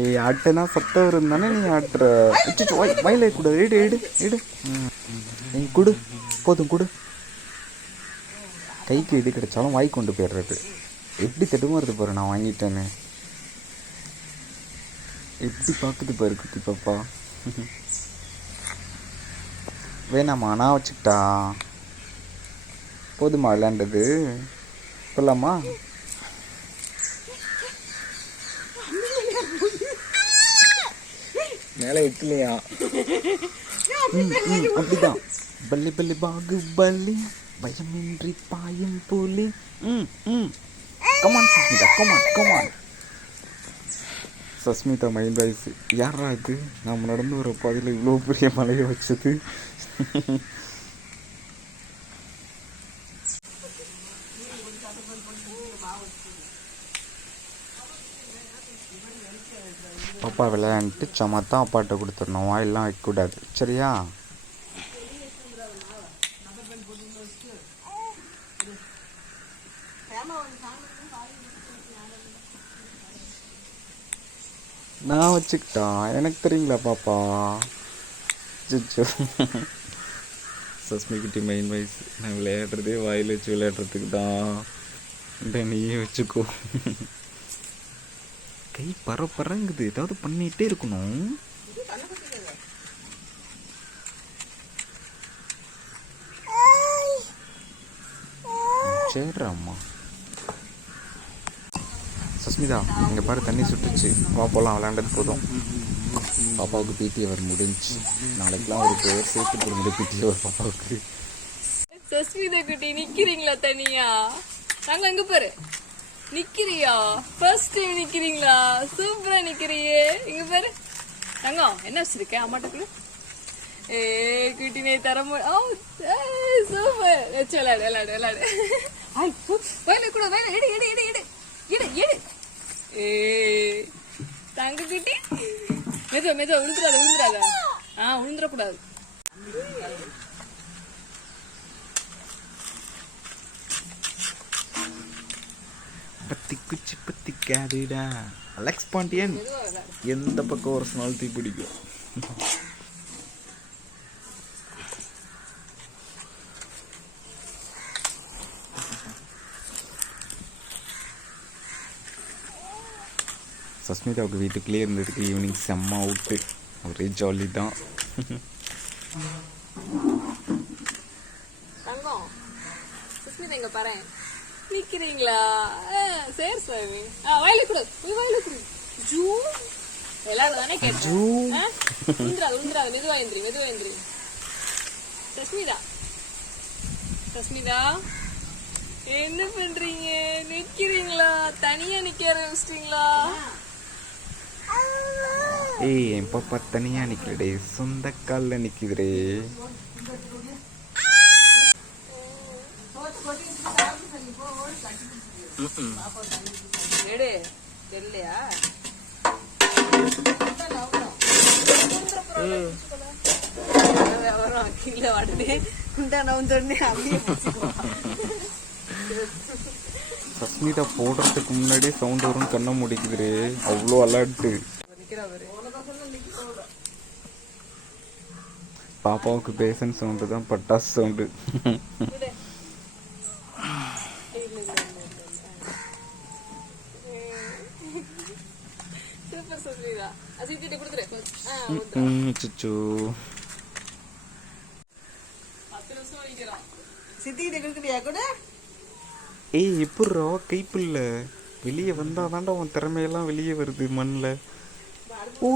ஏய் ஆட்டுனா சத்தம் வரும் தானே நீ ஆட்டுற. வயலே கூட எடு எடு எடு. நீ கொடு, போதும் கொடு. கைக்கு எது கிடைச்சாலும் வாய் கொண்டு போயிடுறது. எப்படி தடுமாறுது பாரு நான் வாங்கிட்டேன்னு. எப்படி பார்க்குது பாரு குட்டி பாப்பா. வேணாமா நான் வச்சுக்கிட்டா? போதுமா விளையாண்டது? போலாமா? மேலே எட்டலையா? அப்படிதான். பல்லி பல்லி பாகு பல்லி, பயமின்றி பாயும் புலி. Come on Sasmita, come on come on. Sasmita mind voice. யாரா இது நம்ம நடந்து வர பாதையில் இவ்வளோ பெரிய மலையை வச்சது? பாப்பா விளையாண்டுட்டு சமத்தான் அப்பாட்ட கொடுத்துடணும். வாயெல்லாம் வைக்கக்கூடாது சரியா? நான் வச்சுக்கிட்டா எனக்கு தெரியுங்களா பாப்பா? சஸ்மி குட்டி மெயின் வயசு. நான் விளையாடுறதே வாயில் வச்சு விளையாடுறதுக்கு தான். நீயே வச்சுக்கோ. கை பறங்குது. ஏதாவது பண்ணிகிட்டே இருக்கணும். சரிம்மா. சஸ்மிதா இங்கே பாரு தண்ணி சுட்டுச்சு. வா போகலாம், விளையாண்டது போதும். பாப்பாவுக்கு பிடி அவர் முடிஞ்சு. நாளைக்கெலாம் ஒரு பேர் சேர்த்து போட முடியும் பிடி அவர் பாப்பாவுக்கு. சஸ்மிதா குட்டி நிக்கிறீங்களா தனியா? நாங்க அங்க பாரு நிக்கிறியா? First time நிக்கிறீங்களா? சூப்பரா நிக்கிறியே. இங்க பாரு தங்கம் என்ன வச்சிருக்கேன் அம்மாட்டுக்குள்ள. ஏ குட்டினே தரமோ. சூப்பர். வச்சு விளையாடு விளையாடு விளையாடு. வயல கூட வயல எடு எடு எடு எடு எடு எடு. ஏ தங்க குட்டி மெதுவா மெதுவா விழுந்துடாத விழுந்துடாத. விழுந்துடக்கூடாது. பத்தி குச்சி பத்தி கேடுடா. அலெக்ஸ் பாண்டியன் எந்த பக்கம் ஒரு நாள் தீ பிடிக்கும். சஸ்மிதாவுக்கு வீட்டுக்குள்ளே இருந்ததுக்கு ஈவினிங் செம்ம அவுட்டு. ஒரே ஜாலி தான். தங்கம் சுஸ்மிதா இங்க பாரு நிக்கிறீங்களா? சரி சாமி. வயல கூட வயல கூட ஜூ எல்லாரும் தானே கேட்டோம். உந்திராது உந்திராது. மெதுவா எந்திரி மெதுவா எந்திரி. சஸ்மிதா சஸ்மிதா என்ன பண்றீங்க? நிக்கிறீங்களா? தனியா நிக்க ஆரம்பிச்சிட்டீங்களா? ஏய் என் பாப்பா தனியா நிக்கலடே, சொந்த காலில் நிக்குதுரே. தெரியலையா? கீழே வாடுனே குண்டான சஸ்மிதா போடுறதுக்கு முன்னாடியே சவுண்ட் வரும். கண்ணை முடிக்குதுரே. அவ்வளோ அலர்ட்டு. பாப்பாவுக்கு பேசன் சவுண்டு தான் பட்டாசு சவுண்டு. ஏய் எப்பட்றா கைப்புள்ள வெளியே வந்தாதான்டா உன் திறமையெல்லாம் வெளியே வருது மண்ணில். ஓ